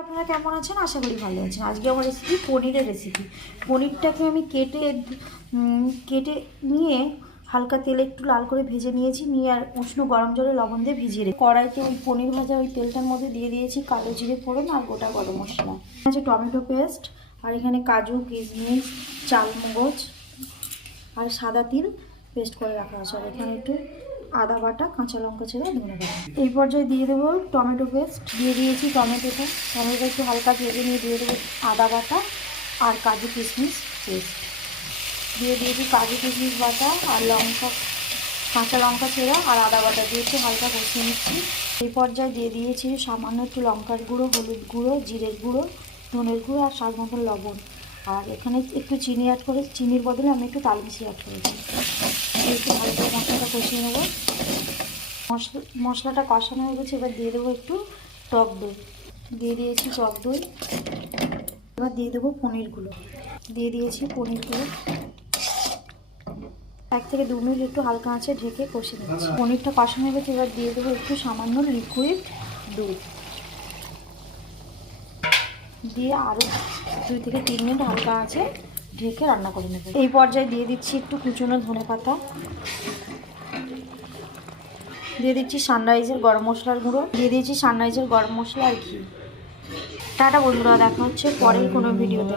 আপনারা কেমন আছেন? আশা করি ভালো আছেন। আজকে আমার রেসিপি পনিরের রেসিপি। পনিরটাকে আমি কেটে নিয়ে হালকা তেলে একটু লাল করে ভেজে নিয়েছি, নিয়ে আর উষ্ণ গরম জলে লবণ দিয়ে ভিজিয়ে রেখে কড়াইতে ওই পনির ভাজা ওই তেলটার মধ্যে দিয়ে দিয়েছি কালো জিরে ফোড়ন আর গোটা গরম মশলা, আছে টমেটো পেস্ট, আর এখানে কাজু কিশমিশ চালমগজ আর সাদা তিল পেস্ট করে রাখা আছে। আর এখানে একটু আদা বাটা কাঁচা লঙ্কা ছেড়ে ধনে বাটা। এই পর্যায়ে দিয়ে দেবো টমেটো পেস্ট, দিয়ে দিয়েছি টমেটোটা একটু হালকা ভেজে নিয়ে দিয়ে দেবো আদা বাটা আর কাজু কিশমিশ পেস্ট, দিয়ে দিয়েছি কাজু কিশমিশ বাটা আর লঙ্কা কাঁচা লঙ্কা ছেড়া আর আদা বাটা দিয়ে একটু হালকা কষিয়ে নিচ্ছি। এই পর্যায়ে দিয়ে দিয়েছি সামান্য একটু লঙ্কার গুঁড়ো, হলুদ গুঁড়ো, জিরের গুঁড়ো, ধনের গুঁড়ো আর স্বাদ মতো লবণ। আর এখানে একটু চিনি অ্যাড করে, চিনির বদলে আমি একটু তাল মিশিয়ে অ্যাড করেছি। একটু ভালো করে মশলাটা কষিয়ে নেবো। মশলাটা কষানো হয়ে গেছে, এবার দিয়ে দেবো একটু টক দই, দিয়ে দিয়েছি টক দই। এবার দিয়ে দেবো পনিরগুলো, দিয়ে দিয়েছি পনিরগুলো। 1 থেকে 2 মিনিট একটু হালকা আঁচে ঢেকে কষে নিচ্ছি। পনিরটা কষানো হয়ে গেছে, এবার দিয়ে দেবো একটু সামান্য লিকুইড দুধ, দিয়ে আরও 2 থেকে 3 মিনিট হালকা আঁচে ঢেকে রান্না করে নেব। এই পর্যায়ে দিয়ে দিচ্ছি একটু কুচনো ধনেপাতা, দিয়ে দিচ্ছি সানরাইজের গরম মশলার গুঁড়ো, দিয়ে দিয়েছি সানরাইজের গরম মশলা আর ঘি। টাটা বন্ধুরা, দেখা হচ্ছে পরের কোনো ভিডিওতে।